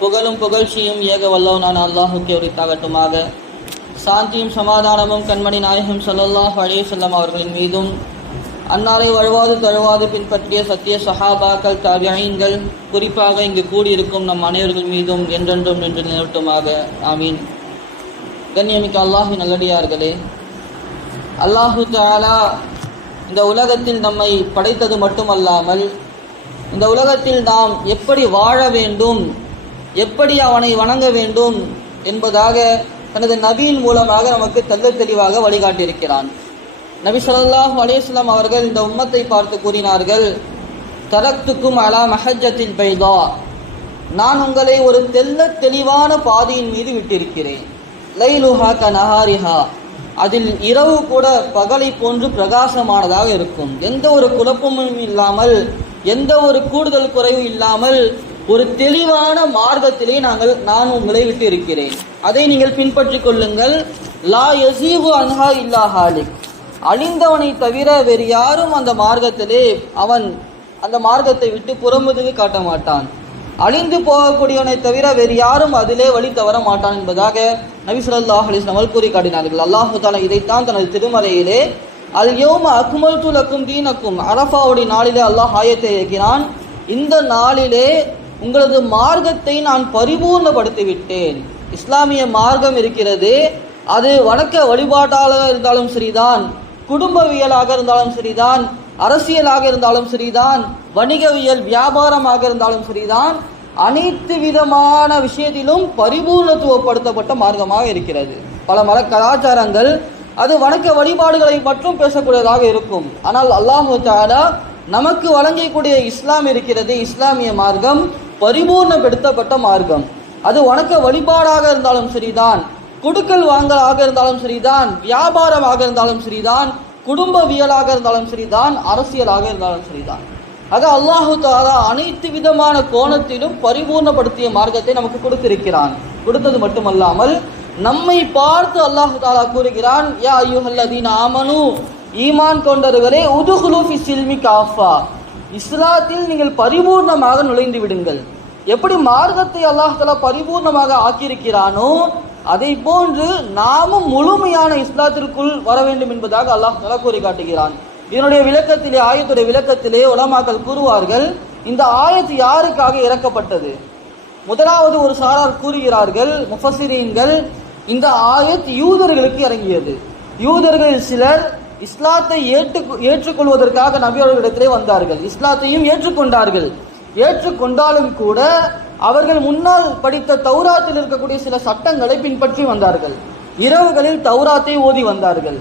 புகழும் புகழ்ச்சியும் ஏக வல்லவனான அல்லாஹுக்கே உரித்தாகட்டுமாக. சாந்தியும் சமாதானமும் கண்மணி நாயகம் ஸல்லல்லாஹு அலைஹி வஸல்லம் அவர்களின் மீதும், அன்னாரை வழுவாது தழுவாது பின்பற்றிய சத்திய சஹாபாக்கள், தாபிஈன்கள், குறிப்பாக இங்கு கூடியிருக்கும் நம் அனைவர்கள் மீதும் என்றென்றும் நின்று நிலவட்டுமாக. ஆமீன். கண்ணியமிக்க அல்லாஹ்வின் நல்லடியார்களே, அல்லாஹு தஆலா இந்த உலகத்தில் நம்மை படைத்தது மட்டுமல்லாமல், இந்த உலகத்தில் நாம் எப்படி வாழ வேண்டும், எப்படி அவனை வணங்க வேண்டும் என்பதாக தனது நபியின் மூலமாக நமக்கு தெளிவாக வழிகாட்டியிருக்கிறான். நபி ஸல்லல்லாஹு அலைஹி வஸல்லம் அவர்கள் இந்த உம்மத்தை பார்த்து கூறினார்கள், தரக்துக்கும் அலா மஹஜ்ஜத்தில் பைதா, நான் உங்களை ஒரு தெளிவான பாதையின் மீது விட்டிருக்கிறேன். லைலுஹா கநஹாரிஹா, அதில் இரவு கூட பகலை போன்று பிரகாசமானதாக இருக்கும். எந்த ஒரு குழப்பமும் இல்லாமல், எந்த ஒரு கூடுதல் குறைவும் இல்லாமல் ஒரு தெளிவான மார்க்கத்திலே நான் உங்களை விட்டு இருக்கிறேன். அதை நீங்கள் பின்பற்றிக் கொள்ளுங்கள். லா யஸீகு அன்ஹா இல்லா ஹாலிக், அழிந்தவனை தவிர வேறு யாரும் அந்த மார்க்கத்திலே அவன் அந்த மார்க்கத்தை விட்டு புறமுதுகு காட்ட மாட்டான். அழிந்து போகக்கூடியவனை தவிர வேறு யாரும் அதிலே வழி தவற மாட்டான் என்பதாக நபி ஸல்லல்லாஹு அலைஹி வஸல்லம் கூறி காட்டினார்கள். அல்லாஹு தஆலா இதைத்தான் தனது திருமறையிலே அல் யௌம அக்மல்து லக்கும் தீனக்கும், அரஃபாவுடைய நாளிலே அல்லாஹ் ஆயத்தை இறக்கினான். இந்த நாளிலே உங்களது மார்க்கத்தை நான் பரிபூர்ணப்படுத்தி விட்டேன். இஸ்லாமிய மார்க்கம் இருக்கிறது, அது வணக்க வழிபாட்டாக இருந்தாலும் சரிதான், குடும்பவியலாக இருந்தாலும் சரிதான், அரசியலாக இருந்தாலும் சரிதான், வணிகவியல் வியாபாரமாக இருந்தாலும் சரிதான், அனைத்து விதமான விஷயத்திலும் பரிபூர்ணத்துவப்படுத்தப்பட்ட மார்க்கமாக இருக்கிறது. பல மத கலாச்சாரங்கள் அது வணக்க வழிபாடுகளை மட்டும் பேசக்கூடியதாக இருக்கும். ஆனால் அல்லாஹு தஆலா நமக்கு வழங்கக்கூடிய இஸ்லாம் இருக்கிறது, இஸ்லாமிய மார்க்கம் பரிபூர்ணப்படுத்தப்பட்ட மார்க்கம். அது வணக்க வழிபாடாக இருந்தாலும் சரிதான், கொடுக்கல் வாங்கலாக இருந்தாலும் சரிதான், வியாபாரமாக இருந்தாலும் சரிதான், குடும்பவியலாக இருந்தாலும் சரிதான், அரசியலாக இருந்தாலும் சரிதான். ஆக அல்லாஹு தஆலா அனைத்து விதமான கோணத்திலும் பரிபூர்ணப்படுத்திய மார்க்கத்தை நமக்கு கொடுத்திருக்கிறான். கொடுத்தது மட்டுமல்லாமல் நம்மை பார்த்து அல்லாஹு தஆலா கூறுகிறான், யா அய்யுஹல்லதீன ஆமனு, ஈமான் கொண்டவர்களே, உதுகுலு ஃபி ஸில்மி காஃபா, இஸ்லாத்தில் நீங்கள் பரிபூர்ணமாக நுழைந்து விடுங்கள். எப்படி மார்க்கத்தை அல்லாஹ் தஆலா பரிபூர்ணமாக ஆக்கியிருக்கிறானோ அதை போன்று நாமும் முழுமையான இஸ்லாத்திற்குள் வர வேண்டும் என்பதாக அல்லாஹ் தஆலா கூறி காட்டுகிறான். இதனுடைய விளக்கத்திலே, ஆயத்துடைய விளக்கத்திலே உலமாக்கள் கூறுவார்கள், இந்த ஆயத்து யாருக்காக இறக்கப்பட்டது? முதலாவது ஒரு சாரார் கூறுகிறார்கள், முஃபஸ்ஸிரீன்கள், இந்த ஆயத் யூதர்களுக்கு இறங்கியது. யூதர்கள் சிலர் இஸ்லாத்தை ஏற்றுக்கொள்வதற்காக நபியவர்களிடத்திலே வந்தார்கள், இஸ்லாத்தையும் ஏற்றுக்கொண்டார்கள். ஏற்றுக்கொண்டாலும் கூட அவர்கள் முன்னால் படித்த தௌராத்தில் இருக்கக்கூடிய சில சட்டங்களை பின்பற்றி வந்தார்கள். இரவுகளில் தௌராத்தை ஓதி வந்தார்கள்.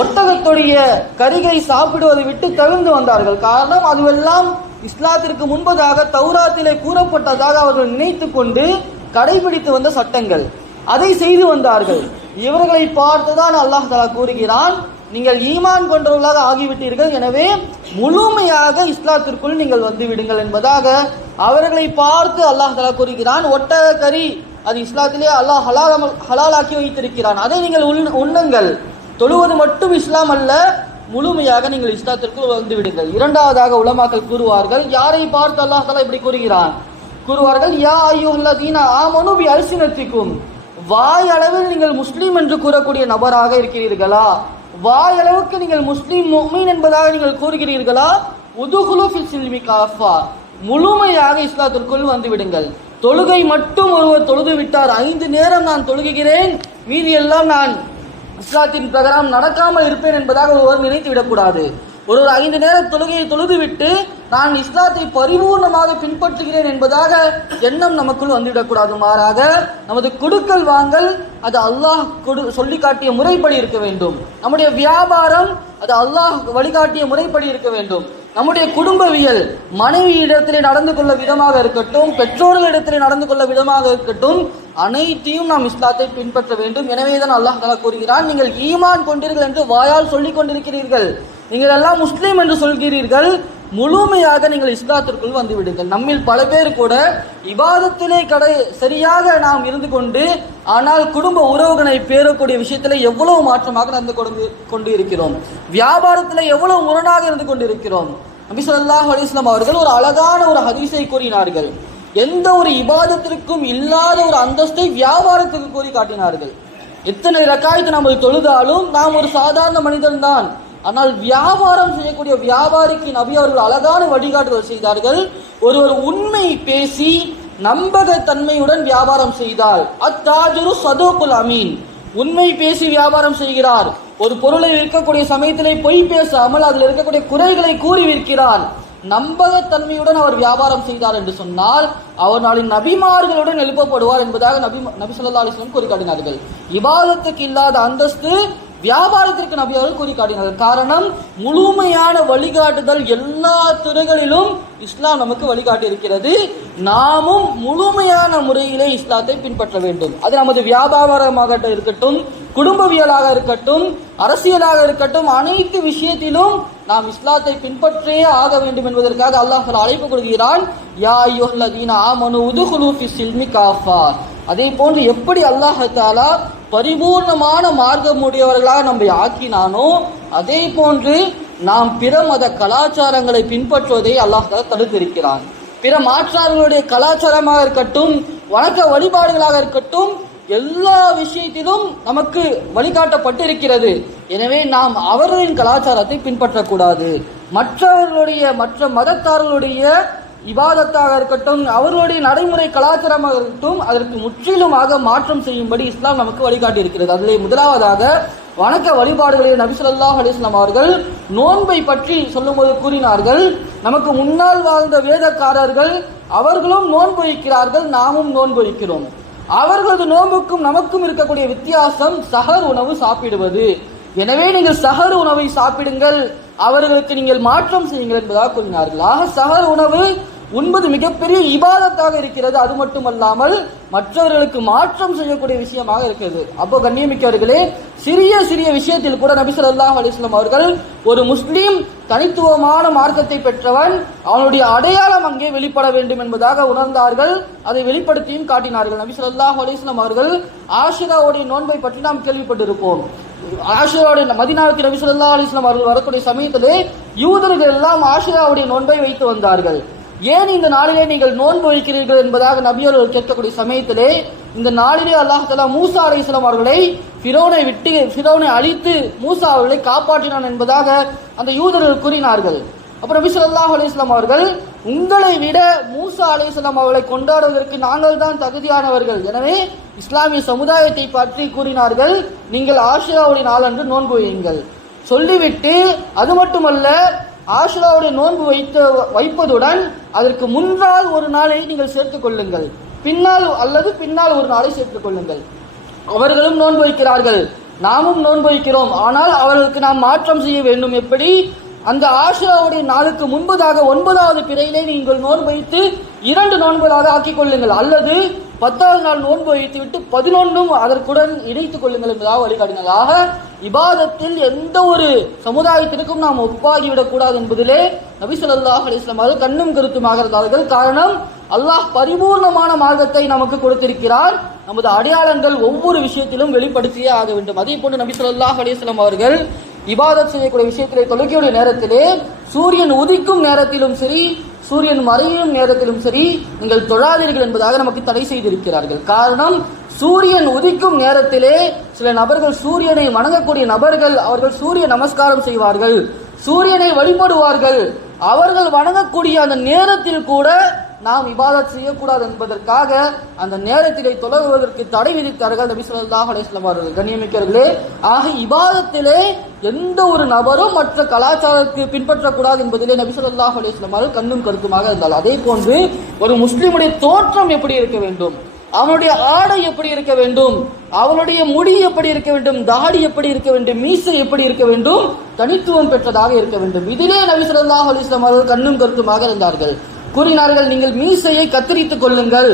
ஒட்டகத்துடைய கரிகை சாப்பிடுவதை விட்டு தவிர்ந்து வந்தார்கள். காரணம், அதுவெல்லாம் இஸ்லாத்திற்கு முன்பதாக தௌராத்திலே கூறப்பட்டதாக அவர்கள் நினைத்து கொண்டு கடைபிடித்து வந்த சட்டங்கள். அதை செய்து வந்தார்கள். இவர்களை பார்த்துதான் அல்லாஹ் தஆலா கூறுகிறான், நீங்கள் ஈமான் கொண்டவர்களாக ஆகிவிட்டீர்கள், எனவே முழுமையாக இஸ்லாத்திற்குள் நீங்கள் வந்து விடுங்கள் என்பதாக அவர்களை பார்த்து அல்லாஹ் தஆலா கூறுகிறான். ஒட்டக கறி அது இஸ்லாத்திலே அல்லாஹ் ஹலாலாக்கி வைத்திருக்கிறான், அதை நீங்கள் உண்ணுங்கள். தொழுவது மட்டும் இஸ்லாம் அல்ல, முழுமையாக நீங்கள் இஸ்லாத்திற்குள் வந்து விடுங்கள். இரண்டாவதாக உலமாக்கள் கூறுவார்கள், யாரை பார்த்து அல்லாஹ் தஆலா இப்படி கூறுவார்கள், யா அய்யுஹல்லதீன ஆமனு பி அல்சினத்திக்கும், வாய் அளவில் நீங்கள் முஸ்லீம் என்று கூறக்கூடிய நபராக இருக்கிறீர்களா, வாய் அளவுக்கு நீங்கள் முஸ்லீம் முஃமின் என்பதாக நீங்கள் கூறுகிறீர்களா, உதுகுலு ஃபி ஸில்மி காஃபா, முழுமையாக இஸ்லாத்திற்குள் வந்து விடுங்கள். தொழுகை மட்டும் ஒருவர் தொழுது விட்டார், 5 நேரம் நான் தொழுகிறேன், மீதி எல்லாம் நான் இஸ்லாத்தின் பிரகாரம் நடக்காமல் இருப்பேன் என்பதாக ஒருவர் நினைத்து விடக்கூடாது. ஒரு 5 நேர தொழுகையை தொழுதுவிட்டு நான் இஸ்லாத்தை பரிபூர்ணமாக பின்பற்றுகிறேன் என்பதாக எண்ணம் நமக்குள் வந்துவிடக்கூடாது. மாறாக நமது கொடுக்கல் வாங்கல் அது அல்லாஹ் சொல்லி காட்டிய முறைப்படி இருக்க வேண்டும். நம்முடைய வியாபாரம் அது அல்லாஹ் வழிகாட்டிய முறைப்படி இருக்க வேண்டும். நம்முடைய குடும்பவியல் மனைவியிடத்திலே நடந்து கொள்ள விதமாக இருக்கட்டும், பெற்றோர்களிடத்திலே நடந்து கொள்ள விதமாக இருக்கட்டும், அனைத்தையும் நாம் இஸ்லாத்தை பின்பற்ற வேண்டும். எனவேதான் அல்லாஹ் தஆலா கூறுகிறான், நீங்கள் ஈமான் கொண்டீர்கள் என்று வாயால் சொல்லிக் கொண்டிருக்கிறீர்கள், நீங்கள் எல்லாம் முஸ்லீம் என்று சொல்கிறீர்கள், முழுமையாக நீங்கள் இஸ்லாத்திற்குள் வந்து விடுங்கள். நம்மில் பல பேர் கூட இபாதத்திலே சரியாக நாம் இருந்து கொண்டு, ஆனால் குடும்ப உறவுகளை பேரக்கூடிய விஷயத்தில் எவ்வளவு மாற்றமாக நடந்து கொண்டு இருக்கிறோம், வியாபாரத்தில் எவ்வளவு முரணாக இருந்து கொண்டிருக்கிறோம். நபி ஸல்லல்லாஹு அலைஹி வஸல்லம் அவர்கள் ஒரு அழகான ஒரு ஹதீஸை கூறினார்கள். எந்த ஒரு இபாதத்திற்கும் இல்லாத ஒரு அந்தஸ்தை வியாபாரத்துக்கு கூறி காட்டினார்கள். எத்தனை ரக்காயத்தை நாம் தொழுதாலும் நாம் ஒரு சாதாரண மனிதன் தான். ஆனால் வியாபாரம் செய்யக்கூடிய வியாபாரிக்கு நபி அவர்கள் அழகான வழிகாட்டுதல் செய்தார்கள். ஒருவர் உண்மை பேசி நம்பகத்தன்மையுடன் வியாபாரம் செய்தால் அத்தாஜரு சதூக்குல் அமீன், உண்மை பேசி வியாபாரம் செய்கிறார். ஒரு பொருளை விற்கக்கூடிய சமயத்திலே பொய் பேசாமல் அதில் இருக்கக்கூடிய குறைகளை கூறி விற்கிறார், நம்பகத்தன்மையுடன் அவர் வியாபாரம் செய்தார் என்று சொன்னால் அவர் நாளின் நபிமார்களுடன் எழுப்பப்படுவார் என்பதாக நபி ஸல்லல்லாஹு அலைஹி வஸல்லம் கூறி காட்டினார்கள். இபாதத்துக்கு இல்லாத அந்தஸ்து வியாபாரத்திற்கு நபி அவர்கள் கூறி காட்டினார்கள். காரணம், முழுமையான வழிகாட்டுதல் எல்லா துறைகளிலும் இஸ்லாம் நமக்கு வழிகாட்டி இருக்கிறது. நாமும் முழுமையான முறையிலே இஸ்லாத்தை பின்பற்ற வேண்டும். அது நமது வியாபாரமாக இருக்கட்டும், குடும்பவியலாக இருக்கட்டும், அரசியலாக இருக்கட்டும், அனைத்து விஷயத்திலும் நாம் இஸ்லாத்தை பின்பற்றே ஆக வேண்டும் என்பதற்காக அல்லாஹ் அழைப்பு கொடுக்கிறான். யா அய்யுஹல்லதீன ஆமனு உதுகுலு ஃபிஸ்ஸில்மி காஃபா. அதே போன்று எப்படி அல்லாஹ் தஆலா பரிபூர்ணமான மார்க்கமுடையவர்களாக நம்மை ஆக்கினானோ அதே போன்று நாம் பிற மத கலாச்சாரங்களை பின்பற்றுவதை அல்லாஹ் தடுத்திருக்கிறான். பிற மாற்றார்களுடைய கலாச்சாரமாக இருக்கட்டும், வணக்க வழிபாடுகளாக இருக்கட்டும், எல்லா விஷயத்திலும் நமக்கு வழிகாட்டப்பட்டிருக்கிறது. எனவே நாம் அவர்களின் கலாச்சாரத்தை பின்பற்றக்கூடாது. மற்ற மதத்தார்களுடைய இபாதத்தாக இருக்கட்டும், அவர்களுடைய நடைமுறை கலாச்சாரமாக இருக்கட்டும், அதற்கு முற்றிலுமாக மாற்றம் செய்யும்படி இஸ்லாம் நமக்கு வழிகாட்டி இருக்கிறது. அதிலே முதலாவதாக வணக்க வழிபாடுகளை நபி ஸல்லல்லாஹு அலைஹி வஸல்லம் அவர்கள் நோன்பை பற்றி சொல்லும்போது கூறினார்கள், நமக்கு முன்னால் வாழ்ந்த வேதக்காரர்கள் அவர்களும் நோன்பு வைக்கிறார்கள், நாமும் நோன்பு வைக்கிறோம். அவர்களது நோன்புக்கும் நமக்கும் இருக்கக்கூடிய வித்தியாசம் சஹர் உணவு சாப்பிடுவது. எனவே நீங்கள் சஹர் உணவை சாப்பிடுங்கள், அவர்களுக்கு நீங்கள் மாற்றம் செய்யுங்கள் என்பதாக கூறினார்கள். ஆக சஹர் உணவு உண்பது மிகப்பெரிய இபாதத்தாக இருக்கிறது. அது மட்டுமல்லாமல் மற்றவர்களுக்கு மாற்றம் செய்யக்கூடிய விஷயமாக இருக்கிறது. அப்போ கண்ணியமிக்கவர்களே, சிறிய சிறிய விஷயத்தில் கூட நபி ஸல்லல்லாஹு அலைஹி வஸல்லம் அவர்கள் ஒரு முஸ்லீம் தனித்துவமான மார்க்கத்தை பெற்றவன், அவனுடைய அடையாளம் அங்கே வெளிப்பட வேண்டும் என்பதாக உணர்ந்தார்கள். அதை வெளிப்படுத்தியும் காட்டினார்கள். நபி ஸல்லல்லாஹு அலைஹி வஸல்லம் அவர்கள் ஆஷுராவுடைய நோன்பை பற்றி நாம் கேள்விப்பட்டிருப்போம். ஆஷுராவுடைய மதீனாவுக்கு நபி ஸல்லல்லாஹு அலைஹி வஸல்லம் அவர்கள் வரக்கூடிய சமயத்திலே யூதர்கள் எல்லாம் ஆஷுராவுடைய நோன்பை வைத்து வந்தார்கள். ஏன் இந்த நாளிலே நீங்கள் நோன்பு வைக்கிறீர்கள் என்பதாக நபி அவர்கள் கேட்கக்கூடிய சமயத்திலே, இந்த நாளிலே அல்லாஹ் தஆலா மூசா அலைஹிஸ்ஸலாம் அவர்களை ஃபிரௌனை அழித்து மூசா அவர்களை காப்பாற்றினான் என்பதாக அந்த யூதர்கள் கூறினார்கள். அப்புறம் நபி ஸல்லல்லாஹு அலைஹி வஸல்லம் அவர்கள், உங்களை விட மூசா அலைஹிஸ்ஸலாம் அவர்களை கொண்டாடுவதற்கு நாங்கள் தான் தகுதியானவர்கள். எனவே இஸ்லாமிய சமுதாயத்தை பற்றி கூறினார்கள், நீங்கள் ஆஷுராவுடைய நாளன்று நோன்பு வையுங்கள். சொல்லிவிட்டு அது மட்டுமல்ல, ஆஷுராவுடைய நோன்பு வைப்பதுடன் அதற்கு முன்னால் ஒரு நாளை நீங்கள் சேர்த்துக் கொள்ளுங்கள், பின்னால் ஒரு நாளை சேர்த்துக் கொள்ளுங்கள். அவர்களும் நோன்பு வைக்கிறார்கள், நாமும் நோன்பு வைக்கிறோம். ஆனால் அவர்களுக்கு நாம் மாற்றம் செய்ய வேண்டும். எப்படி? அந்த ஆஷுராவுடைய நாளுக்கு முன்பதாக 9வது பிறையிலே நீங்கள் நோன்பு வைத்து 2 நோன்புகளாக ஆக்கிக் கொள்ளுங்கள், அல்லது 10வது நாள் நோன்பு வைத்து விட்டு 11ம் அதற்குடன் இணைத்துக் கொள்ளுங்கள் என்பதாக வழிகாட்டினார். ஆக இபாதத்தில் எந்த ஒரு சமுதாயத்திற்கும் நாம் ஒப்பாகிவிடக் கூடாது என்பதிலே நபி ஸல்லல்லாஹு அலைஹி வஸல்லம் அவர்கள் கண்ணும் கருத்துமாக இருந்தார்கள். காரணம், அல்லாஹ் பரிபூர்ணமான மார்க்கத்தை நமக்கு கொடுத்திருக்கிறார். நமது அடையாளங்கள் ஒவ்வொரு விஷயத்திலும் வெளிப்படுத்தியே ஆக வேண்டும். அதே போன்று நபி ஸல்லல்லாஹு அலைஹி வஸல்லம் அவர்கள் இபாதத் செய்யக்கூடிய விஷயத்திலே தொழுகையுடைய நேரத்திலே சூரியன் உதிக்கும் நேரத்திலும் சரி, சூரியன் மறையும் நேரத்திலும் சரி நீங்கள் தொழாதீர்கள் என்பதாக நமக்கு தடை செய்திருக்கிறார்கள். காரணம், சூரியன் உதிக்கும் நேரத்திலே சில நபர்கள், சூரியனை வணங்கக்கூடிய நபர்கள், அவர்கள் சூரிய நமஸ்காரம் செய்வார்கள், சூரியனை வழிபடுவார்கள். அவர்கள் வணங்கக்கூடிய அந்த நேரத்தில் கூட நாம் இபாதத் செய்யக்கூடாது என்பதற்காக அந்த நேரத்திலே தொழுவதற்கு தடை விதித்தார்கள் நபி ஸல்லல்லாஹு அலைஹி வஸல்லம் அவர்கள். கண்ணியமிக்கவர்களே, ஆக இபாதத்திலே எந்த ஒரு நபரும் மற்ற கலாச்சாரத்தை பின்பற்றக்கூடாது என்பதிலே நபி ஸல்லல்லாஹு அலைஹி வஸல்லம் அவர்கள் கண்ணும் கருத்துமாக இருந்தால். அதே போன்று ஒரு முஸ்லிமுடைய தோற்றம் எப்படி இருக்க வேண்டும், அவனுடைய ஆடை எப்படி இருக்க வேண்டும், அவனுடைய முடி எப்படி இருக்க வேண்டும், தாடி எப்படி இருக்க வேண்டும், மீசை எப்படி இருக்க வேண்டும், தனித்துவம் பெற்றதாக இருக்க வேண்டும். இதிலே நபி ஸல்லல்லாஹு அலைஹி வஸல்லம் அவர்கள் கண்ணும் கருத்துமாக இருந்தார்கள். கூறினார்கள், நீங்கள் மீசையை கத்தரித்துக் கொள்ளுங்கள்,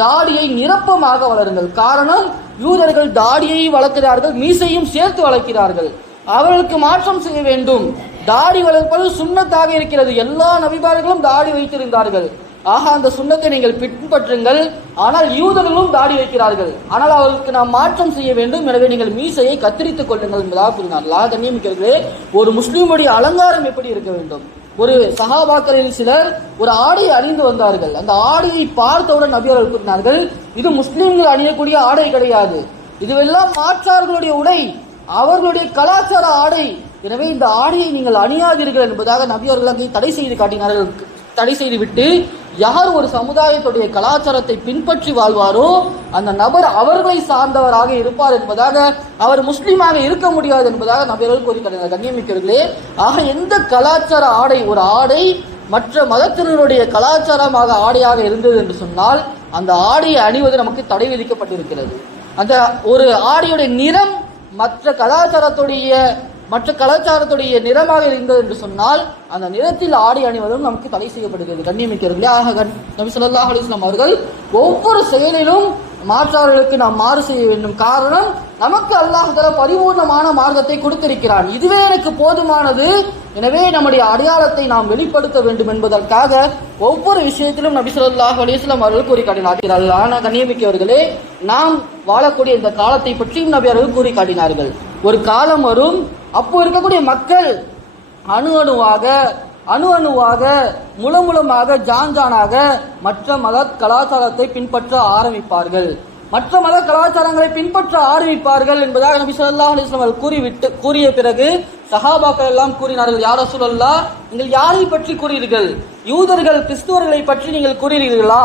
தாடியை நிரப்பமாக வளருங்கள். காரணம், யூதர்கள் தாடியை வளர்க்கிறார்கள், மீசையும் சேர்த்து வளர்க்கிறார்கள். அவர்களுக்கு மாற்றம் செய்ய வேண்டும். தாடி வளர்ப்பது சுன்னத்தாக இருக்கிறது. எல்லா நபிமார்களும் தாடி வைத்திருந்தார்கள். ஆக அந்த சுன்னத்தை நீங்கள் பின்பற்றுங்கள். ஆனால் யூதர்களும் தாடி வைக்கிறார்கள், ஆனால் அவர்களுக்கு நாம் மாற்றம் செய்ய வேண்டும். எனவே நீங்கள் மீசையை கத்தரித்துக் கொள்ளுங்கள் என்பதாக கூறினார்கள். கண்ணியமிக்கவர்களே, ஒரு முஸ்லீமுடைய அலங்காரம் எப்படி இருக்க வேண்டும், ஒரு சஹாபாக்களில் சிலர் ஒரு ஆடையை அணிந்து வந்தார்கள். அந்த ஆடையை பார்த்தவுடன் நபி அவர்கள் கூறினார்கள், இது முஸ்லிம்கள் அணியக்கூடிய ஆடை கிடையாது, இதுவெல்லாம் மாற்றார்களுடைய உடை, அவர்களுடைய கலாச்சார ஆடை. எனவே இந்த ஆடையை நீங்கள் அணியாதீர்கள் என்பதாக நபி அவர்கள் அங்கே தடை செய்து காட்டினார்கள். தடை செய்து விட்டு, யார் ஒரு சமுதாயத்துடைய கலாச்சாரத்தை பின்பற்றி வாழ்வாரோ அந்த நபர் அவர்களை சார்ந்தவராக இருப்பார் என்பதாக, அவர் முஸ்லீமாக இருக்க முடியாது என்பதாக நபியர்கள் கூறி காட்டினார். கண்ணியமிக்கவர்களே, ஆக எந்த கலாச்சார ஆடை, ஒரு ஆடை மற்ற மதத்தினருடைய கலாச்சாரமாக ஆடையாக இருந்தது என்று சொன்னால் அந்த ஆடையை அணிவது நமக்கு தடை விதிக்கப்பட்டிருக்கிறது. அந்த ஒரு ஆடையுடைய நிறம் மற்ற கலாச்சாரத்துடைய நிறமாக இருந்தது என்று சொன்னால் அந்த நிறத்தில் ஆடை அணிவதும் நமக்கு தடை செய்யப்படுகிறது. கண்ணியமிக்கவர்களே, ஆக நபி ஸல்லல்லாஹு அலைஹி வஸல்லம் அவர்கள் ஒவ்வொரு செயலிலும் மாற்றார்களுக்கு நாம் மாறு செய்ய வேண்டும். காரணம், நமக்கு அல்லாஹ் தஆலா பரிபூர்ணமான மார்க்கத்தை கொடுத்திருக்கிறான், இதுவே எனக்கு போதுமானது, எனவே நம்முடைய அடையாளத்தை நாம் வெளிப்படுத்த வேண்டும் என்பதற்காக ஒவ்வொரு விஷயத்திலும் நபி ஸல்லல்லாஹு அலைஹி வஸல்லம் அவர்கள் கூறி காட்டினார்கள். ஆனால் கண்ணியமிக்கவர்களே, நாம் வாழக்கூடிய இந்த காலத்தை பற்றியும் நபி அவர்கள் கூறி காட்டினார்கள். ஒரு காலம் வரும், அப்போ இருக்கக்கூடிய மக்கள் அணு அணுவாக முலமுலமாக ஜான்ஜானாக மற்ற மத கலாச்சாரத்தை பின்பற்ற ஆரம்பிப்பார்கள், மற்ற மத கலாச்சாரங்களை பின்பற்ற ஆரம்பிப்பார்கள் என்பதாக நபி ஸல்லல்லாஹு அலைஹி வஸல்லம் அவர்கள் கூறிய பிறகு சஹாபாக்கள் எல்லாம் கூறினார்கள், யா ரசூலல்லாஹ், நீங்கள் யாரை பற்றி கூறீர்கள்? யூதர்கள் கிறிஸ்துவர்களை பற்றி நீங்கள் கூறுகிறீர்களா?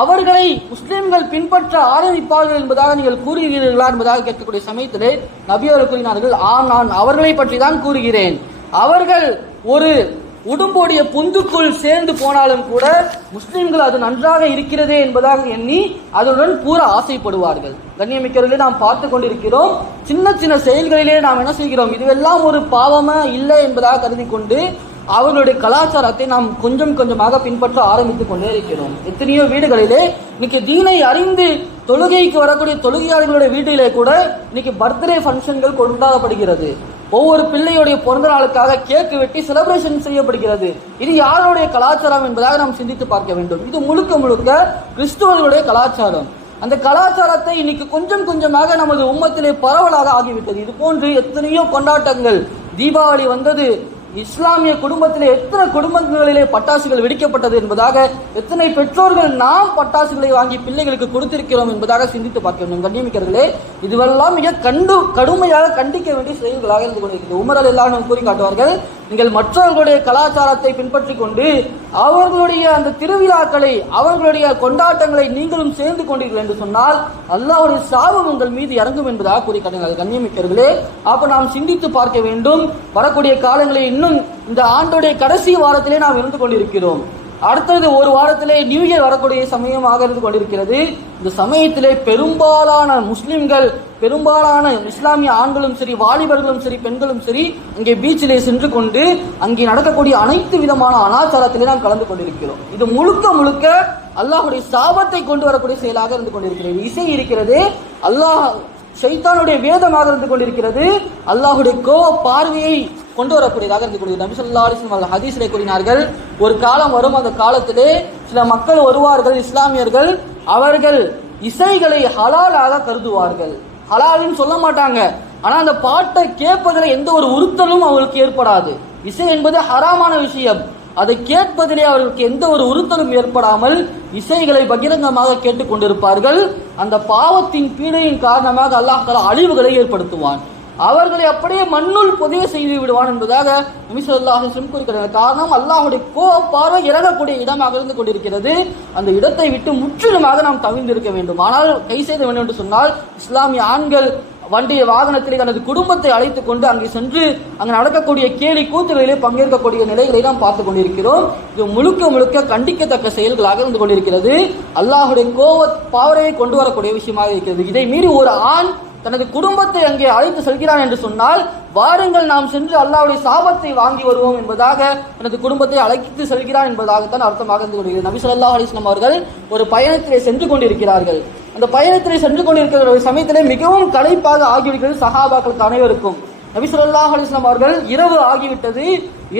அவர்களை முஸ்லிம்கள் பின்பற்ற ஆரம்பிப்பார்கள் என்பதாக நீங்கள் கூறுகிறீர்களா என்பதாக கேட்கக்கூடிய சமயத்திலே நபி அவர்கள் கூறினார்கள், ஆம், நான் அவர்களை பற்றி தான் கூறுகிறேன். அவர்கள் ஒரு உடும்போடைய பொந்துக்குள் சேர்ந்து போனாலும் கூட முஸ்லிம்கள் அது நன்றாக இருக்கிறதே என்பதாக எண்ணி அதனுடன் கூற ஆசைப்படுவார்கள். கண்ணியமிக்கவர்களே, நாம் பார்த்து கொண்டிருக்கிறோம், சின்ன சின்ன செயல்களிலே நாம் என்ன செய்கிறோம், இதுவெல்லாம் ஒரு பாவமா இல்லை என்பதாக கருதி கொண்டு அவர்களுடைய கலாச்சாரத்தை நாம் கொஞ்சம் கொஞ்சமாக பின்பற்ற ஆரம்பித்துக் கொண்டே இருக்கிறோம். எத்தனையோ வீடுகளிலே இன்னைக்கு தீனை அறிந்து தொழுகைக்கு வரக்கூடிய தொழுகையாளர்களுடைய வீட்டிலே கூட இன்னைக்கு பர்த்டே ஃபங்க்ஷன்கள் கொண்டாடப்படுகிறது. ஒவ்வொரு பிள்ளையுடைய பிறந்த நாளுக்காக கேக்கு வெட்டி செலிப்ரேஷன் செய்யப்படுகிறது. இது யாருடைய கலாச்சாரம் என்பதாக நாம் சிந்தித்து பார்க்க வேண்டும். இது முழுக்க முழுக்க கிறிஸ்துவர்களுடைய கலாச்சாரம். அந்த கலாச்சாரத்தை இன்னைக்கு கொஞ்சம் கொஞ்சமாக நமது உம்மத்திலே பரவலாக ஆகிவிட்டது. இது போன்று எத்தனையோ கொண்டாட்டங்கள், தீபாவளி வந்தது, இஸ்லாமிய குடும்பத்திலே எத்தனை குடும்பங்களிலே பட்டாசுகள் வெடிக்கப்பட்டது என்பதாக, எத்தனை பெற்றோர்கள் நாம் பட்டாசுகளை வாங்கி பிள்ளைகளுக்கு கொடுத்திருக்கிறோம் என்பதாக சிந்தித்து பார்க்க வேண்டும். கண்ணியமிக்கவர்களே, இதுவெல்லாம் மிக கடுமையாக கண்டிக்க வேண்டிய செயல்களாக இருந்து கொண்டிருக்கிறது. உமர் ரலியல்லாஹு அன்ஹு கூறி காட்டுவார்கள், நீங்கள் மற்றவர்களுடைய கலாச்சாரத்தை பின்பற்றி கொண்டு அவர்களுடைய அந்த திருவிழாக்களை, அவர்களுடைய கொண்டாட்டங்களை நீங்களும் சேர்ந்து கொண்டீர்கள் என்று சொன்னால் அல்லாஹ்வுடைய சாபம் உங்கள் மீது இறங்கும் என்பதாக கூறி காட்டினார்கள். கண்ணியமிக்கவர்களே, அப்ப நாம் சிந்தித்து பார்க்க வேண்டும். வரக்கூடிய காலங்களில் இன்னும் இந்த ஆண்டுடைய கடைசி வாரத்திலே நாம் இருந்து கொண்டிருக்கிறோம். அடுத்தது ஒரு வாரத்திலே நியூ இயர் வரக்கூடிய சமயமாக இருந்து கொண்டிருக்கிறது. இந்த சமயத்திலே பெரும்பாலான முஸ்லிம்கள், பெரும்பாலான இஸ்லாமிய ஆண்களும் சரி, வாலிபர்களும் சரி, பெண்களும் சரி, இங்கே பீச்சிலே சென்று கொண்டு அங்கே நடக்கக்கூடிய அனைத்து விதமான அனாச்சாரத்திலே நாம் கலந்து கொண்டிருக்கிறோம். இது முழுக்க முழுக்க அல்லாஹ்வுடைய சாபத்தை கொண்டு வரக்கூடிய செயலாக இருந்து கொண்டிருக்கிறது. இசை இருக்கிறது, அல்லாஹ் ஷைத்தானுடைய வேதமாக இருந்து கொண்டிருக்கிறது, அல்லாஹ்வுடைய கோப பார்வையை கொண்டு வரக்கூடியதாக இருந்து கொண்டிருக்கிறது. நபி ஸல்லல்லாஹு அலைஹி வஸல்லம் ஹதீஸிலே கூறினார்கள், ஒரு காலம் வரும், அந்த காலத்திலே சில மக்கள் வருவார்கள், இஸ்லாமியர்கள், அவர்கள் இசைகளை ஹலாலாக கருதுவார்கள். ஹலால்னு சொல்ல மாட்டாங்க, ஆனா அந்த பாட்டை கேட்பதில் எந்த ஒரு உறுத்தலும் அவர்களுக்கு ஏற்படாது. இசை என்பது ஹராமான விஷயம், அதை கேட்பதிலே அவர்களுக்கு எந்த ஒரு உறுத்தலும் ஏற்படாமல் இசைகளை பகிரங்கமாக கேட்டுக் கொண்டிருப்பார்கள். அந்த பாவத்தின் பீடையின் காரணமாக அல்லாஹ் தஆலா அழிவுகளை ஏற்படுத்துவான், அவர்களை அப்படியே மண்ணுள் புதைய செய்து விடுவான் என்பதாக நபி ஸல்லல்லாஹு அலைஹி வஸல்லம் கூறுகிறார். காரணம், அல்லாஹ்வுடைய கோப பார்வை இறங்கக்கூடிய இடமாக இருந்து கொண்டிருக்கிறது. அந்த இடத்தை விட்டு முற்றிலுமாக நாம் தவிர்ந்திருக்க வேண்டும். ஆனால் கை செய்த வேண்டும் என்று சொன்னால் இஸ்லாமிய ஆண்கள் வண்டிய வாகனத்திலே தனது குடும்பத்தை அழைத்துக் கொண்டு அங்கே சென்று அங்கு நடக்கக்கூடிய கேலி கூத்துகளிலே பங்கேற்கக்கூடிய நிலைகளை நாம் பார்த்துக் கொண்டிருக்கிறோம். இது முழுக்க முழுக்க கண்டிக்கத்தக்க செயல்களாக இருந்து கொண்டிருக்கிறது. அல்லாஹ்வுடைய கோப பார்வையை கொண்டு வரக்கூடிய விஷயமாக இருக்கிறது. இதை மீறி ஒரு ஆண் தனது குடும்பத்தை அங்கே அழைத்து செல்கிறான் என்று சொன்னால், வாருங்கள் நாம் சென்று அல்லாஹ்வுடைய சாபத்தை வாங்கி வருவோம் என்பதாக தனது குடும்பத்தை அழைத்து செல்கிறான் என்பதாகத்தான் அர்த்தமாக இருந்து கொண்டிருக்கிறது. நபி ஸல்லல்லாஹு அலைஹி வஸல்லம் அவர்கள் ஒரு பயணத்திலே சென்று கொண்டிருக்கிறார்கள். அந்த பயணத்திலே சென்று கொண்டிருக்கிற சமயத்திலே மிகவும் களைப்பாக ஆகிவிடுகிறது சஹாபாக்களுக்கு அனைவருக்கும். நபி ஸல்லல்லாஹு அலைஹி வஸல்லம் அவர்கள் இரவு ஆகிவிட்டது,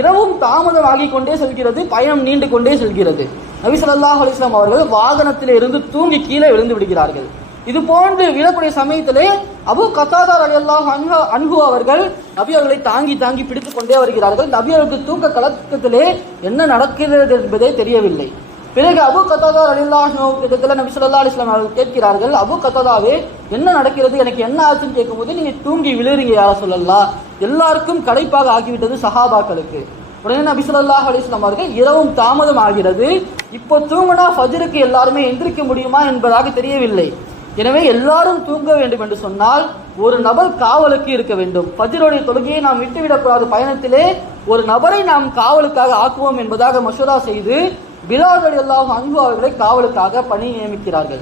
இரவும் தாமதம் ஆகிக் கொண்டே செல்கிறது, பயணம் நீண்டு கொண்டே செல்கிறது. நபி ஸல்லல்லாஹு அலைஹி வஸல்லம் அவர்கள் வாகனத்திலே இருந்து தூங்கி கீழே விழுந்து விடுகிறார்கள். இது போன்று விழக்கூடிய சமயத்திலே அபூ கத்தாதா ரலியல்லாஹு அன்ஹு அவர்கள் நபி அவர்களை தாங்கி தாங்கி பிடித்துக் கொண்டே வருகிறார்கள். நபி அவர்களுக்கு தூக்க கலக்கத்திலே என்ன நடக்கிறது என்பதே தெரியவில்லை. பிறகு அபூ கத்தாதா ரலியல்லாஹு அன்ஹு இடத்துல நபி ஸல்லல்லாஹு அலைஹி வஸல்லம் அவர்கள் கேட்கிறார்கள், அபூ கத்தாதாவே என்ன நடக்கிறது, எனக்கு என்ன ஆச்சுன்னு கேட்கும்போது, நீங்க தூங்கி விழுறீங்க யா ரசூலல்லாஹ், எல்லாருக்கும் களைப்பாக ஆகிவிட்டது சஹாபாக்களுக்கு. உடனே நபி ஸல்லல்லாஹு அலைஹி வஸல்லம் அவர்கள் இரவும் தாமதம் ஆகிறது, இப்போ தூங்கினா ஃபஜ்ருக்கு எல்லாருமே எந்திரிக்க முடியுமா என்பதாக தெரியவில்லை. எனவே எல்லாரும் தூங்க வேண்டும் என்று சொன்னால் ஒரு நபர் காவலுக்கு இருக்க வேண்டும். ஃபஜ்ருடைய தொழுகையை நாம் விட்டுவிடக்கூடாது. பயணத்திலே ஒரு நபரை நாம் காவலுக்காக ஆக்குவோம் என்பதாக மஷூரா செய்து பிலால் ரலியல்லாஹு அன்ஹு அவர்களை காவலுக்காக பணி நியமிக்கிறார்கள்.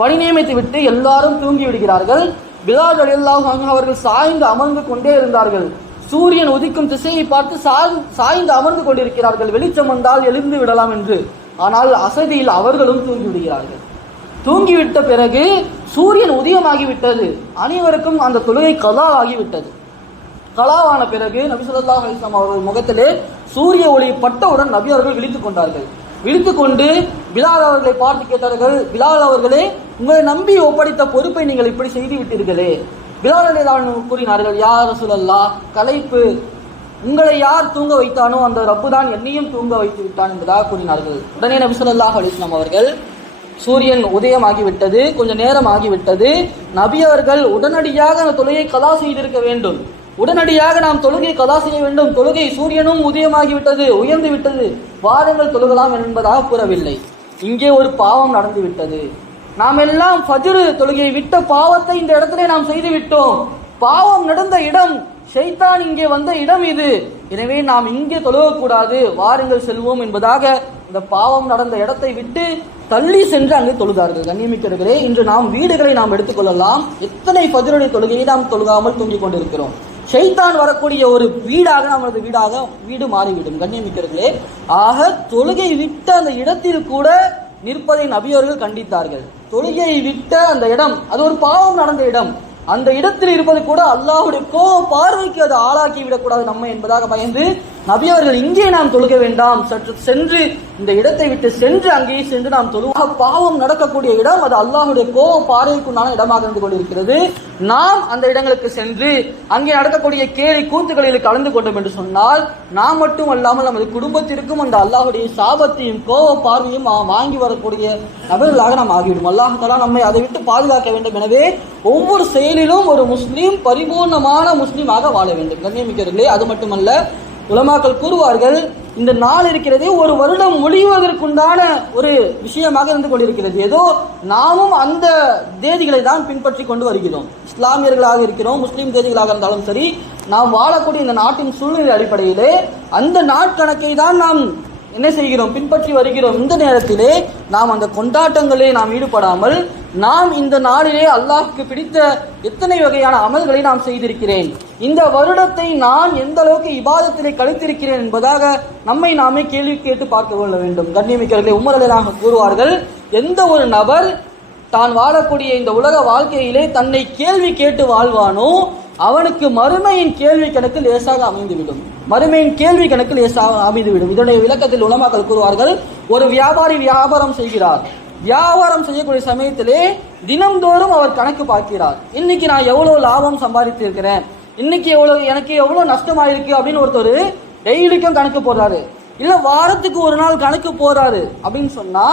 பணி நியமித்து விட்டு எல்லாரும் தூங்கி விடுகிறார்கள். பிலால் ரலியல்லாஹு அன்ஹு அவர்கள் சாய்ந்து அமர்ந்து கொண்டே இருந்தார்கள். சூரியன் உதிக்கும் திசையை பார்த்து சாய்ந்து அமர்ந்து கொண்டிருக்கிறார்கள், வெளிச்சம் வந்தால் எழுந்து விடலாம் என்று. ஆனால் அசதியில் அவர்களும் தூங்கி விடுகிறார்கள். தூங்கிவிட்ட பிறகு சூரியன் உதயமாகிவிட்டது, அனைவருக்கும் அந்த தொழுகை கலா ஆகிவிட்டது. கலாவான பிறகு நபி ஸல்லல்லாஹு அலைஹி வஸல்லம் அவர்கள் முகத்திலே சூரிய ஒளி பட்டவுடன் நபி அவர்கள் விழித்துக் கொண்டார்கள். விழித்துக் கொண்டு பிலால் அவர்களை பார்த்து கேட்டார்கள், பிலால் அவர்களே, உங்களை நம்பி ஒப்படைத்த பொறுப்பை நீங்கள் இப்படி செய்து விட்டீர்களே. பிலால் ரலியல்லாஹு அன்ஹு கூறினார்கள், யா ரசூலல்லாஹ், களைப்பு, உங்களை யார் தூங்க வைத்தானோ அந்த ரப்பு தான் என்னையும் தூங்க வைத்து விட்டான் என்பதாக கூறினார்கள். உடனே நபி ஸல்லல்லாஹு அலைஹி வஸல்லம் அவர்கள், சூரியன் உதயமாகிவிட்டது, கொஞ்ச நேரம் ஆகிவிட்டது, நபி அவர்கள் உடனடியாக அந்த தொழுகையை கலா செய்திருக்க வேண்டும், உடனடியாக நாம் தொழுகை கலா செய்ய வேண்டும், தொழுகை சூரியனும் உதயமாகிவிட்டது, உயர்ந்து விட்டது, வாருங்கள் தொழுகலாம் என்பதாக கூறவில்லை. இங்கே ஒரு பாவம் நடந்து விட்டது. நாம் எல்லாம் ஃபஜ்ர் தொழுகையை விட்ட பாவத்தை இந்த இடத்திலே நாம் செய்து விட்டோம். பாவம் நடந்த இடம், ஷைத்தான் இங்கே வந்த இடம் இது, எனவே நாம் இங்கே தொழுகக்கூடாது, வாருங்கள் செல்வோம் என்பதாக இந்த பாவம் நடந்த இடத்தை விட்டு தள்ளி சென்று அங்கு தொழுதார்கள். கண்ணியமிக்கிறவர்களே, இன்று நாம் வீடுகளை நாம் எடுத்துக்கொள்ளலாம், எத்தனை ஃபஜ்ருடைய தொழுகையை நாம் தொழுகாமல் தூங்கிக் கொண்டிருக்கிறோம். ஷைத்தான் வரக்கூடிய ஒரு வீடாக நமது வீடு மாறிவிடும். கண்ணியமிக்கிறவர்களே, ஆக தொழுகை விட்ட அந்த இடத்தில் கூட நிற்பதை நபி அவர்கள் கண்டித்தார்கள். தொழுகையை விட்ட அந்த இடம், அது ஒரு பாவம் நடந்த இடம், அந்த இடத்தில் இருப்பது கூட அல்லாஹ்வுடைய கோப பார்வைக்கு அது ஆளாக்கி விடக்கூடாது நம்ம என்பதாக பயந்து நபி அவர்கள் இங்கே நாம் தொழுக வேண்டாம், சற்று சென்று இந்த இடத்தை விட்டு சென்று அங்கேயே சென்று நாம் தொழுவாக. பாவம் நடக்கக்கூடிய இடம் அது அல்லாஹ்வுடைய கோப பார்வைக்குண்டான இடமாக இருந்து கொண்டிருக்கிறது. நாம் அந்த இடங்களுக்கு சென்று அங்கே நடக்கக்கூடிய கேலி கூத்துக்களில் கலந்து கொண்டோம் என்று சொன்னால் நாம் மட்டும் அல்லாமல் நமது குடும்பத்திற்கும் அந்த அல்லாஹ்வுடைய சாபத்தையும் கோப பார்வையும் வாங்கி வரக்கூடிய நபர்களாக நாம் ஆகிவிடும். அல்லாஹ் தஆலா நம்மை அதை விட்டு பாதுகாக்க வேண்டும். எனவே ஒவ்வொரு செயலிலும் ஒரு முஸ்லீம் பரிபூர்ணமான முஸ்லீமாக வாழ வேண்டும். கண்ணியமிக்கிறவர்களே, அது மட்டுமல்ல, உலமாக்கள் கூறுவார்கள், இந்த நாள் இருக்கிறதே ஒரு வருடம் முடிவதற்குண்டான ஒரு விஷயமாக இருந்து கொண்டிருக்கிறது. ஏதோ நாமும் அந்த தேதிகளை தான் பின்பற்றி கொண்டு வருகிறோம். இஸ்லாமியர்களாக இருக்கிறோம், முஸ்லீம் தேதிகளாக இருந்தாலும் சரி, நாம் வாழக்கூடிய இந்த நாட்டின் சூழ்நிலை அடிப்படையிலே அந்த நாட்கணக்கை தான் நாம் என்ன செய்கிறோம், பின்பற்றி வருகிறோம். இந்த நேரத்திலே நாம் அந்த கொண்டாட்டங்களே நாம் ஈடுபடாமல் நாம் இந்த நாளிலே அல்லாஹ்க்கு பிடித்த எத்தனை வகையான அமல்களை நாம் செய்திருக்கிறேன், இந்த வருடத்தை நான் எந்த அளவுக்கு இபாதத்திலே கழித்திருக்கிறேன் என்பதாக நம்மை நாமே கேள்வி கேட்டு பார்க்க கொள்ள வேண்டும். கண்ணியமிக்கவர்களே, உமர் ரலியல்லாஹு கூறுவார்கள், எந்த ஒரு நபர் தான் வாழக்கூடிய இந்த உலக வாழ்க்கையிலே தன்னை கேள்வி கேட்டு வாழ்வானோ அவனுக்கு மறுமையின் கேள்வி கணக்கு லேசாக அமைந்துவிடும். மறுமையின் கேள்வி கணக்கு லேசாக அமைந்துவிடும். இதனுடைய விளக்கத்தில் உலமாக்கள் கூறுவார்கள், ஒரு வியாபாரி வியாபாரம் செய்கிறார். வியாபாரம் செய்யக்கூடிய சமயத்திலே தினம்தோறும் அவர் கணக்கு பார்க்கிறார். இன்னைக்கு நான் எவ்வளவு லாபம் சம்பாதித்து இருக்கிறேன், இன்னைக்கு எனக்கு எவ்வளவு நஷ்டமாயிருக்கு அப்படின்னு ஒருத்தர் டெய்லிக்கும் கணக்கு போடுறாரு, இல்ல வாரத்துக்கு ஒரு நாள் கணக்கு போறாரு அப்படின்னு சொன்னா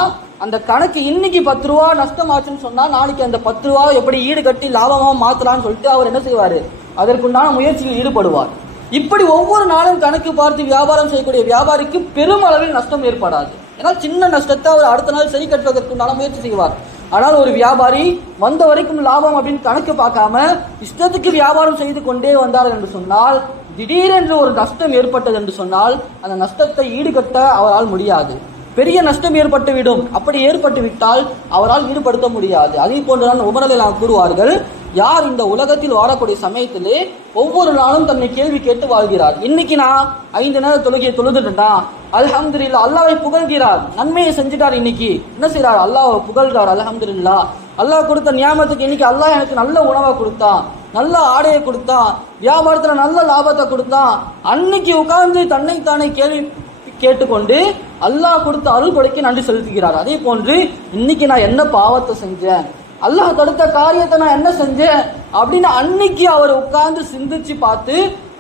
அந்த கணக்கு இன்னைக்கு 10 ரூபா நஷ்டமாச்சுன்னு சொன்னா நாளைக்கு அந்த 10 ரூபாவை எப்படி ஈடு கட்டி லாபமா மாத்தலாம்னு சொல்லிட்டு அவர் என்ன செய்வாரு, அதற்குண்டான முயற்சியில் ஈடுபடுவார். இப்படி ஒவ்வொரு நாளும் கணக்கு பார்த்து வியாபாரம் செய்யக்கூடிய வியாபாரிக்கு பெரும் அளவில் நஷ்டம் ஏற்படாது. ஏன்னா சின்ன நஷ்டத்தை அவர் அடுத்த நாள் சரி கட்டுவதற்குண்டான முயற்சி செய்வார். ஆனால் ஒரு வியாபாரி வந்த வரைக்கும் லாபம் அப்படின்னு கணக்கு பார்க்காம இஷ்டத்துக்கு வியாபாரம் செய்து கொண்டே வந்தார் என்று சொன்னால், திடீரென்று ஒரு நஷ்டம் ஏற்பட்டது என்று சொன்னால் அந்த நஷ்டத்தை ஈடுகட்ட அவரால் முடியாது. பெரிய நஷ்டம் ஏற்பட்டு விடும். அப்படி ஏற்பட்டு விட்டால் அவரால் ஈடுபடுத்த முடியாது. அதே போன்றுதான் உமர் ரலியல்லாஹு கூறுவார்கள், யார் இந்த உலகத்தில் வாழக்கூடிய சமயத்திலே ஒவ்வொரு நாளும் தன்னை கேள்வி கேட்டு வாழ்கிறார். இன்னைக்கு நான் 5 நேர தொழுகையை தொழுதுட்டா அல்ஹம்துலில்லாஹ், அல்லாஹ்வை புகழ்கிறார், நன்மையை செஞ்சுட்டார். இன்னைக்கு என்ன செய்யறார், அல்லாஹ்வை புகழ்கிறார். அல்ஹம்துலில்லாஹ், அல்லாஹ் கொடுத்த நியாமத்துக்கு இன்னைக்கு அல்லாஹ் எனக்கு நல்ல உணவை கொடுத்தான், நல்ல ஆடையை கொடுத்தான், வியாபாரத்துல நல்ல லாபத்தை கொடுத்தான். அன்னைக்கு உட்கார்ந்து தன்னைத்தானே கேள்வி கேட்டுக்கொண்டு அல்லாஹ் கொடுத்த அருள் கொடைக்கு நன்றி செலுத்துகிறார். அதே போன்று இன்னைக்கு நான் என்ன பாவத்தை செஞ்சேன், அல்லாஹ் தடுத்த காரியத்தை நான் என்ன செஞ்சேன் அப்படின்னு அன்னைக்கு அவர் உட்கார்ந்து சிந்திச்சு பார்த்து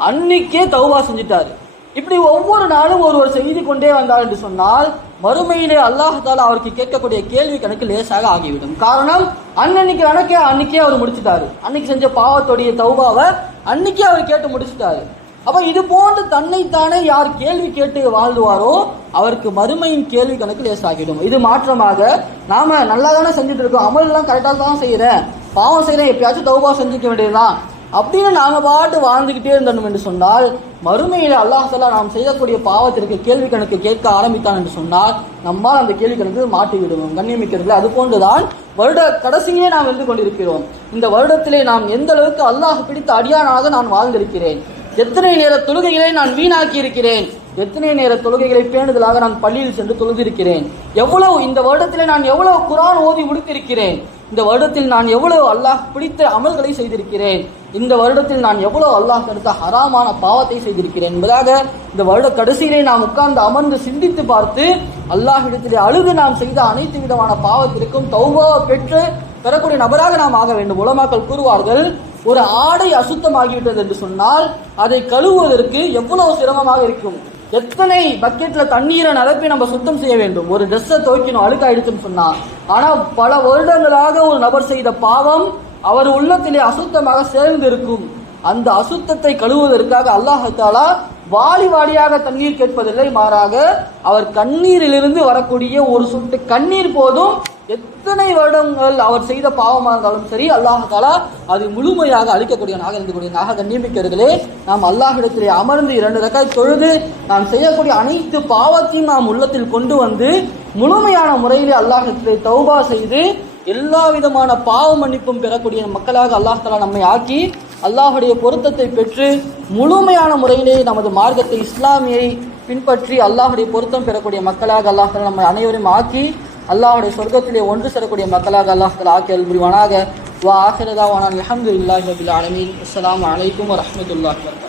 அன்னைக்கே தௌபா செஞ்சுட்டாரு. இப்படி ஒவ்வொரு நாளும் ஒரு செய்தி கொண்டே வந்தார் என்று சொன்னால் மறுமையிலே அல்லாஹால அவருக்கு கேட்கக்கூடிய கேள்வி கணக்கு லேசாக ஆகிவிடும். காரணம் அன்னைக்கே அவர் முடிச்சுட்டாரு. அன்னைக்கு செஞ்ச பாவத்துடைய தௌபாவை அன்னைக்கே அவர் கேட்டு முடிச்சுட்டாரு. அப்ப இது போன்று தன்னைத்தானே யார் கேள்வி கேட்டு வாழ்ந்துவாரோ அவருக்கு மறுமையின் கேள்வி கணக்கு லேசாகிடும். இது மாற்றமாக நாம நல்லா தானே செஞ்சுட்டு இருக்கோம், அமல் எல்லாம் கரெக்டாக தான் செய்யறேன், பாவம் செய்யறேன், எப்பயாச்சும் தௌபா செஞ்சுக்க வேண்டியதுதான் அப்படின்னு நாம பாட்டு வாழ்ந்துகிட்டே இருந்தோம் என்று சொன்னால் மறுமையில அல்லாஹ் நாம் செய்யக்கூடிய பாவத்திற்கு கேள்வி கணக்கு கேட்க ஆரம்பித்தான் என்று சொன்னால் நம்மால் அந்த கேள்வி கணக்கு மாட்டி விடுவோம். கண்ணியமிக்கிறீர்கள், அது போன்றுதான் வருட கடைசியே நாம் இருந்து கொண்டிருக்கிறோம். இந்த வருடத்திலே நாம் எந்த அளவுக்கு அல்லாஹ் பிடித்த அடியானாக நான் வாழ்ந்திருக்கிறேன், எத்தனை நேர தொழுகைகளை நான் வீணாக்கி இருக்கிறேன், எத்தனை நேர தொழுகைகளை பேணுதலாக நான் பள்ளியில் சென்று தொழுதிருக்கிறேன், எவ்வளவு இந்த வருடத்திலே நான் எவ்வளவு குர்ஆன் ஓதி முடித்திருக்கிறேன், இந்த வருடத்தில் நான் எவ்வளவு அல்லாஹ் பிடித்த அமல்களை செய்திருக்கிறேன், இந்த வருடத்தில் நான் எவ்வளவு அல்லாஹ் தடுத்த ஹராமான பாவத்தை செய்திருக்கிறேன் என்பதாக இந்த வருட கடைசியிலே நாம் உட்கார்ந்து அமர்ந்து சிந்தித்து பார்த்து அல்லாஹ்விடத்திலே அழுது நாம் செய்த அனைத்து விதமான பாவத்திற்கும் தௌபாவை பெற்று பெறக்கூடிய நபராக நாம் ஆக வேண்டும். உலமாக்கள் கூறுவார்கள், ஒரு ஆடை அசுத்தமாகிவிட்டது என்று சொன்னால் அதை கழுவுவதற்கு எவ்வளவு சிரமமாக இருக்கும். எத்தனை பக்கெட்ல தண்ணீரை நிரப்பி நம்ம சுத்தம் செய்ய வேண்டும். ஒரு ட்ரெஸ்ஸை துவைக்கணும், அழுக்காயிடுச்சுன்னு சொன்னா. ஆனா பல வருடங்களாக ஒரு நபர் செய்த பாவம் அவர் உள்ளத்திலே அசுத்தமாக சேர்ந்து இருக்கும். அந்த அசுத்தத்தை கழுவுவதற்காக அல்லாஹ் தஆலா வாளி வாளியாக தண்ணீர் கேட்பதில்லை, மாறாக அவர் கண்ணீரிலிருந்து வரக்கூடிய ஒரு சொட்டு கண்ணீர் போதும் எத்தனை வருடங்கள் அவர் செய்த பாவமாக இருந்தாலும் சரி அல்லாஹ் தஆலா அது முழுமையாக அழிக்கக்கூடியவனாக இருக்கக்கூடியவனாக. கண்ணியமிக்கவர்களே, நாம் அல்லாஹ்விடத்திலே அமர்ந்து 2 ரக்காத் தொழுது நாம் செய்யக்கூடிய அனைத்து பாவத்தையும் நாம் உள்ளத்தில் கொண்டு வந்து முழுமையான முறையிலே அல்லாஹ்விடத்திலே தௌபா செய்து எல்லா விதமான பாவ மன்னிப்பும் பெறக்கூடிய மக்களாக அல்லாஹ் தஆலா நம்மை ஆக்கி அல்லாஹுடைய பொருத்தத்தை பெற்று முழுமையான முறையிலே நமது மார்க்கத்தை இஸ்லாமியை பின்பற்றி அல்லாஹுடைய பொருத்தம் பெறக்கூடிய மக்களாக அல்லாஹ் தஆலா நம்ம அனைவரும் ஆக்கி அல்லாஹுடைய சொர்க்கத்திலே ஒன்று சேரக்கூடிய மக்களாக அல்லாஹ் தஆலா ஆக்கி அருள் புரிவானாக. வா ஆகிரு தாவானா அல்ஹம்துலில்லாஹி ரப்பில் ஆலமீன். அஸ்ஸலாமு அலைக்கும் வரஹ்மத்துல்லாஹி வபரகாத்துஹு.